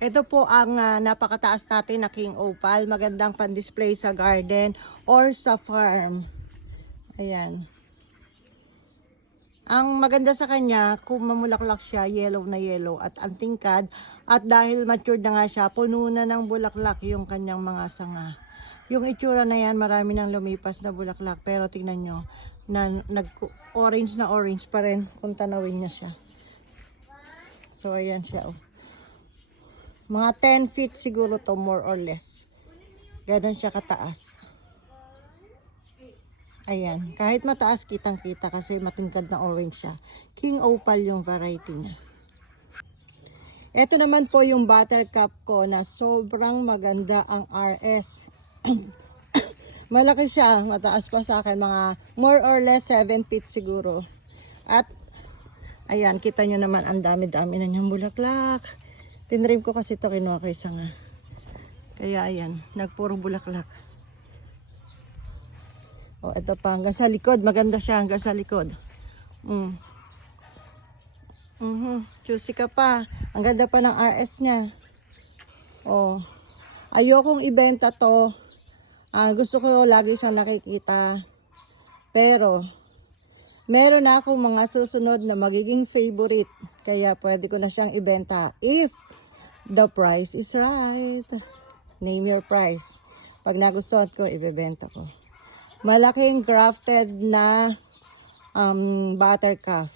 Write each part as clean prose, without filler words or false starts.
Ito po ang napakataas natin na King Opal. Magandang pan-display sa garden or sa farm. Ayan. Ang maganda sa kanya, kung mamulaklak siya, yellow na yellow at antingkad. At dahil matured na nga siya, puno na ng bulaklak yung kanyang mga sanga. Yung itsura na yan, marami nang lumipas na bulaklak. Pero tingnan nyo, orange na orange pa rin kung tanawin niya siya. So ayan siya oh. Mga 10 feet siguro to, more or less. Ganon siya kataas. Ayan. Kahit mataas, kitang-kita kasi matingkad na orange siya. King Opal yung variety niya. Ito naman po yung buttercup ko na sobrang maganda ang RS. Malaki siya. Mataas pa sa akin. Mga more or less 7 feet siguro. At ayan, kita nyo naman ang dami-dami na niyang bulaklak. Tinrim ko kasi ito, kinuha ko isang kaya ayan, nagpuro bulaklak. O, ito pa, hanggang sa likod. Maganda siya hanggang sa likod. Juicy ka pa. Ang ganda pa ng RS niya. O, ayokong ibenta to. Gusto ko lagi siyang nakikita. Pero, meron na akong mga susunod na magiging favorite. Kaya pwede ko na siyang ibenta if the price is right. Name your price. Pag nagustuhan ko, ibebenta ko. Malaking grafted na buttercup.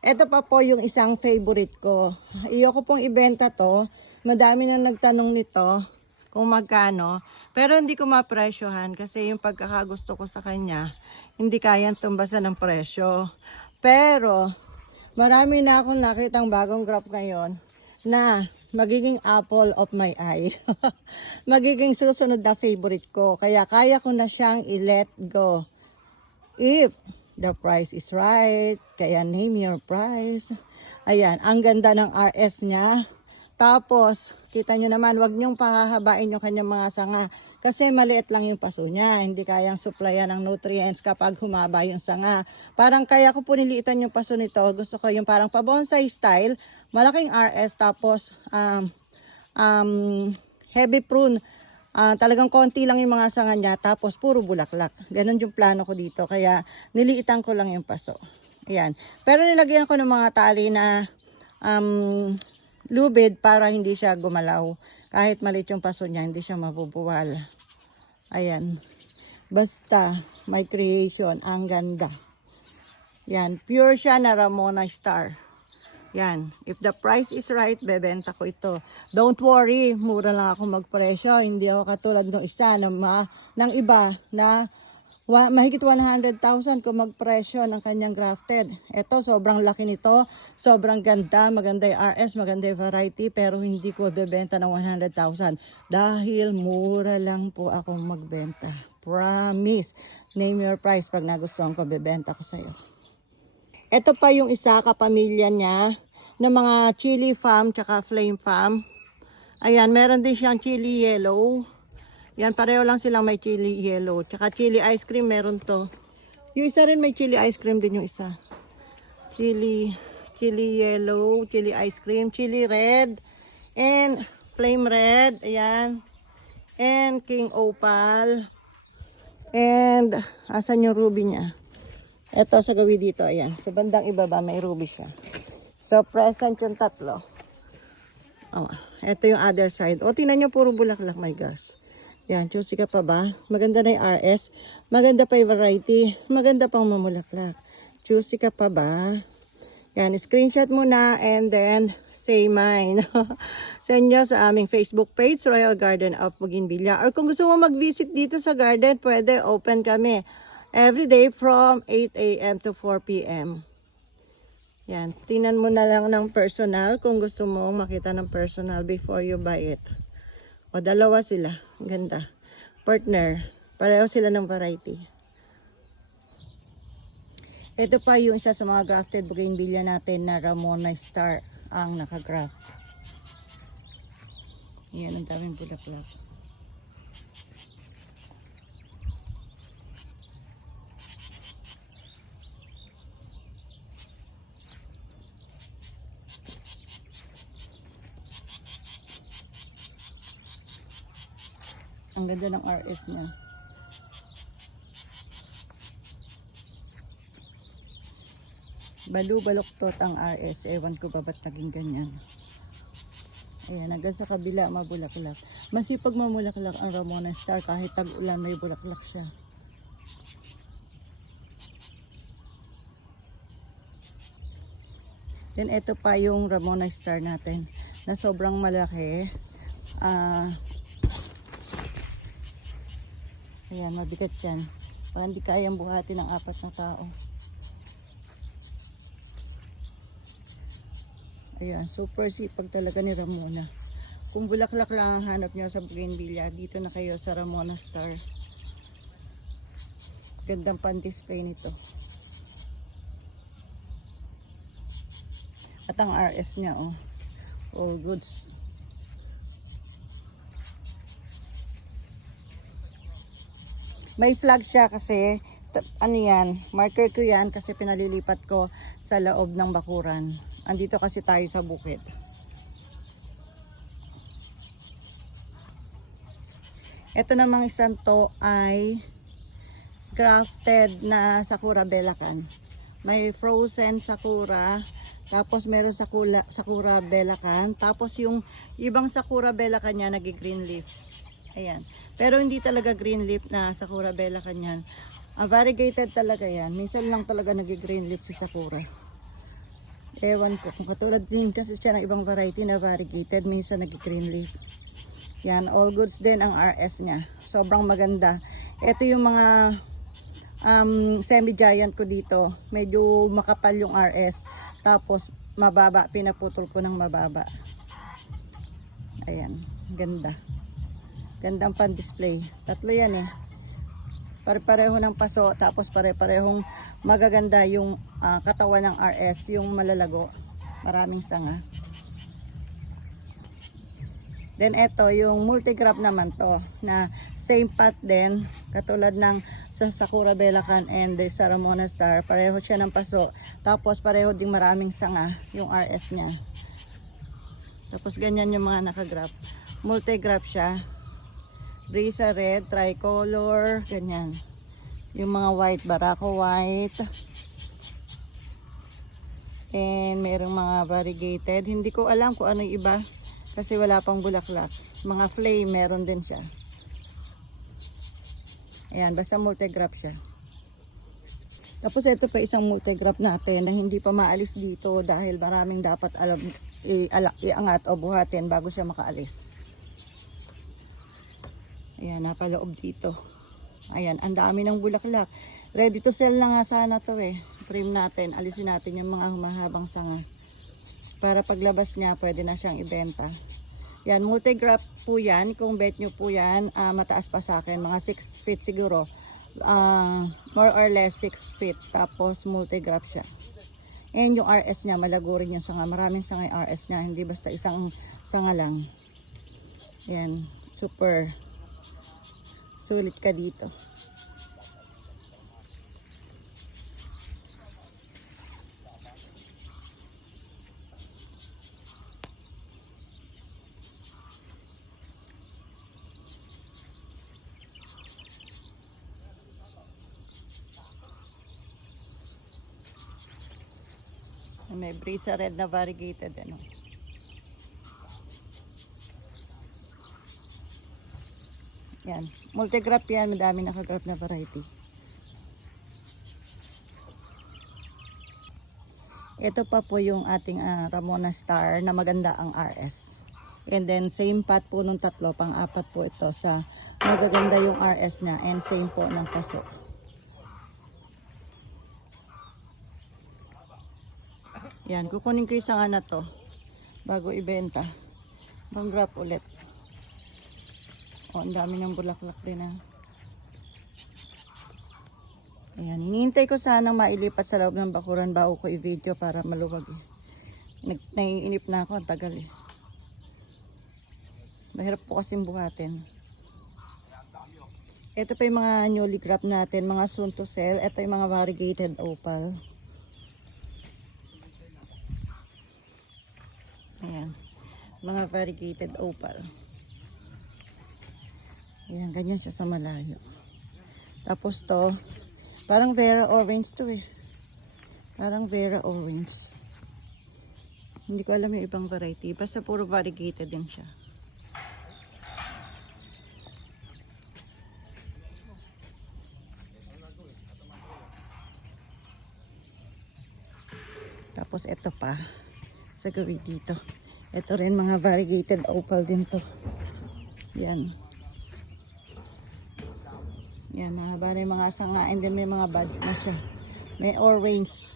Ito pa po yung isang favorite ko. Ayoko pong ibenta to. Madami na nagtanong nito kung magkano. Pero hindi ko mapresyohan kasi yung pagkakagusto ko sa kanya, hindi kayang tumbasan ng presyo. Pero marami na akong nakitang bagong graph ngayon na magiging apple of my eye. Magiging susunod na favorite ko. Kaya kaya ko na siyang i-let go. If the price is right. Kaya name your price. Ayan, ang ganda ng RS niya. Tapos, kita nyo naman, wag nyong pahahabain yung kanyang mga sanga. Kasi maliit lang yung paso niya. Hindi kayang supplyan ng nutrients kapag humaba yung sanga. Parang kaya ko po niliitan yung paso nito. Gusto ko yung parang pa-bonsai style. Malaking RS tapos heavy prune. Talagang konti lang yung mga sanga niya. Tapos puro bulaklak. Ganon yung plano ko dito. Kaya niliitan ko lang yung paso. Ayan. Pero nilagyan ko ng mga tali na lubid para hindi siya gumalaw. Kahit maliit yung paso niya, hindi siya mabubuwal. Ayan. Basta, may creation. Ang ganda. Yan. Pure siya na Ramona Star. Yan. If the price is right, bebenta ko ito. Don't worry. Mura lang ako magpresyo. Hindi ako katulad ng isa ng iba na mahigit 100,000 kung magpresyo ng kanyang grafted. Ito, sobrang laki nito. Sobrang ganda. Maganda yung RS, maganda yung variety. Pero hindi ko bebenta ng 100,000. Dahil mura lang po akong magbenta. Promise. Name your price. Pag nagustuhan ko, bebenta ko sa'yo. Ito pa yung isa, kapamilya niya, na mga chili farm, tsaka flame farm. Ayan, meron din siyang chili yellow. Yan, pareho lang silang may chili yellow. Tsaka chili ice cream, meron to. Yung isa rin may chili ice cream din yung isa. Chili yellow, chili ice cream, chili red, and flame red. Ayan. And King Opal. And, asan yung ruby niya? Ito sa gawi dito, ayan. Sa bandang ibaba, may ruby siya. So, present yung tatlo. Oh, ito yung other side. O, tingnan nyo, puro bulaklak, my gosh. Yan, juicy ka pa ba? Maganda na yung RS. Maganda pa yung variety. Maganda pang mamulaklak. Juicy ka pa ba? Yan, screenshot mo na and then say mine. Send nyo sa aming Facebook page, Royal Garden of Bougainvillea. Or kung gusto mo mag-visit dito sa garden, pwede, open kami. Every day from 8 a.m. to 4 p.m. Yan, tingnan mo na lang ng personal kung gusto mo makita ng personal before you buy it. O, dalawa sila. Ganda. Partner. Pareho sila ng variety. Ito pa yung isa sa mga grafted bougainvillea natin na Ramona Star ang nakagraft. Yan, ang daming bulaklak. Ang ganda ng RS niya. Baluktot ang RS. Ewan ko ba ba't naging ganyan. Ayan, hanggang sa kabila mabulaklak. Masipag mamulaklak ang Ramona Star kahit tag-ulan may bulaklak siya. Then ito pa yung Ramona Star natin na sobrang malaki. Ayan, mabigat yan. Parang hindi kayang buhatin ng 4 na tao. Ayan, super sipag talaga ni Ramona. Kung bulaklak lang ang hanap nyo sa bougainvillea, dito na kayo sa Ramona Star. Gandang pan-display nito. At ang RS niya, oh, all goods. May flag siya kasi, ano yan, marker ko yan kasi pinalilipat ko sa loob ng bakuran. Andito kasi tayo sa bukid. Ito namang isang to ay grafted na Sakura Belacan. May frozen Sakura, tapos meron Sakura Belacan, tapos yung ibang Sakura Belacan niya nag-green leaf. Ayan. Pero hindi talaga green leaf na Sakura Belacan yan. Variegated talaga yan. Minsan lang talaga nag-green leaf si Sakura. Ewan ko. Kung katulad din kasi siya ng ibang variety na variegated, minsan nag-green leaf. Yan. All goods din ang RS niya. Sobrang maganda. Ito yung mga semi-giant ko dito. Medyo makapal yung RS. Tapos mababa. Pinaputol ko ng mababa. Ayan. Ganda. Gandang pan-display. Tatlo yan eh. Pare-pareho ng paso. Tapos pare-parehong magaganda yung katawan ng RS. Yung malalago. Maraming sanga. Then ito yung multi-crop naman to. Na same path din. Katulad ng sa Sakura Belacan and the Ramona Star. Pareho siya ng paso. Tapos pareho ding maraming sanga yung RS niya. Tapos ganyan yung mga nakagrap. Multi-grap siya. Brisa red, tricolor, ganyan. Yung mga white, Barako white. And mayroong mga variegated. Hindi ko alam kung ano yung iba kasi wala pang bulaklak. Mga flame, meron din siya. Ayan, basta multi-grap siya. Tapos ito pa isang multi-grap natin na hindi pa maalis dito dahil maraming dapat iangat o buhatin bago siya makaalis. Ayan, napaloob dito. Ayan, ang dami ng bulaklak. Ready to sell na nga sana to eh. Trim natin, alisin natin yung mga humahabang sanga. Para paglabas niya, pwede na siyang ibenta. Yan, multi-grap po yan. Kung bet nyo po yan, mataas pa sa akin. Mga 6 feet siguro. More or less 6 feet. Tapos multi-grap siya. And yung RS niya, malago rin yung sanga. Maraming sanga yung RS niya. Hindi basta isang sanga lang. Yan, super. Sulit ka dito. May brisa red na variegated ano. Yan. Multi-grap yan. Madami nakagrap na variety. Ito pa po yung ating Ramona Star na maganda ang RS. And then same path po nung tatlo. Pang-apat po ito sa magaganda yung RS niya. And same po ng paso. Yan. Kukunin ko yung sanga na to bago ibenta. Pang-grap ulit. Ang dami ng bulaklak din ha. Ayan, hinihintay ko sanang mailipat sa loob ng bakuran bago ko i-video para maluwag eh. Naiinip na ako, ang tagal eh. Mahirap po kasing buhatin. Ito pa yung mga newly crop natin, mga soon to sell. Ito yung mga variegated opal. Ayan, mga variegated opal. Ayan, ganyan siya sa malayo. Tapos to, parang Vera orange to eh. Parang Vera orange. Hindi ko alam yung ibang variety. Basta puro variegated din siya. Tapos ito pa. Sa gawin dito. Ito rin mga variegated opal din to. Yan. Yan, mahaba na yung mga sangain din, may mga buds na siya. May orange.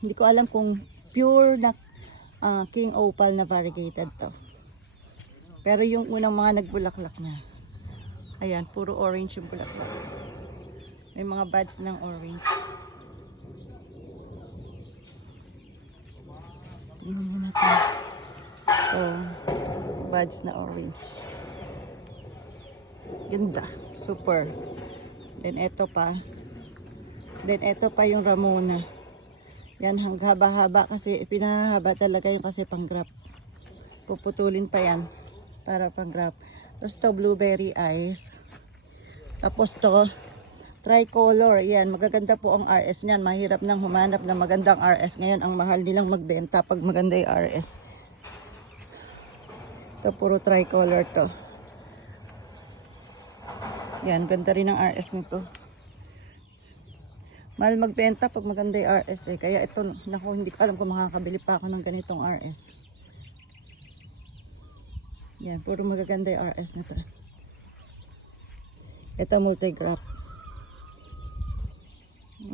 Hindi ko alam kung pure na king opal na variegated to. Pero yung unang mga nagbulaklak na. Ayan, puro orange yung bulaklak. May mga buds ng orange. Tingnan mo natin. So, buds na orange. Ganda. Super. Then ito pa. Then ito pa yung Ramona. Yan, haba-haba kasi pinahaba talaga yung kasi pang grap. Puputulin pa yan para pang grap. Tapos to blueberry eyes. Tapos to tricolor. Yan, magaganda po ang RS niyan. Mahirap nang humanap ng magandang RS. Ngayon, ang mahal nilang magbenta pag maganda yung RS. Ito, puro tricolor to. Yan, ganda rin ang RS nito. Mahal magbenta pag maganda yung RS eh. Kaya ito, naku, hindi ko alam kung makakabili pa ako ng ganitong RS. Yan, puro magaganda yung RS nito. Ito, multi-graph.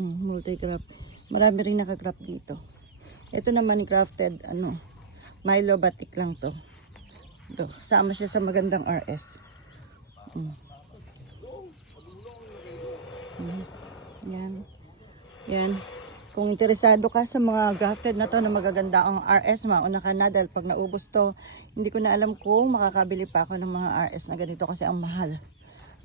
Multi-graph. Marami rin nakagraph dito. Ito naman grafted, Milo batik lang to. Ito, kasama siya sa magandang RS. Yan. Yan. Kung interesado ka sa mga grafted na to na magaganda ang RS, mauna ka na dahil pag naubos to, hindi ko na alam kung makakabili pa ako ng mga RS na ganito kasi ang mahal.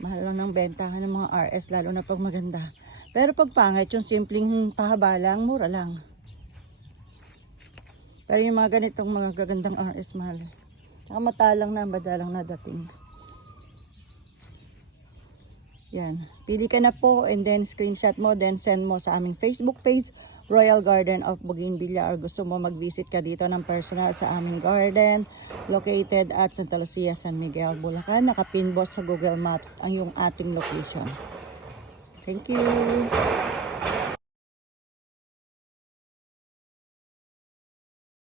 Mahal lang ng bentahan ng mga RS lalo na pag maganda. Pero pag pangit, yung simpleng pahaba lang, mura lang. Pero yung mga ganitong mga gagandang RS mahal. Saka matalang na, madalang na dating. Yan. Pili ka na po and then screenshot mo, then send mo sa aming Facebook page, Royal Garden of Bougainvillea, or gusto mo mag-visit ka dito ng personal sa aming garden located at Santa Lucia, San Miguel, Bulacan. Nakapinboss sa Google Maps ang yung ating location. Thank you.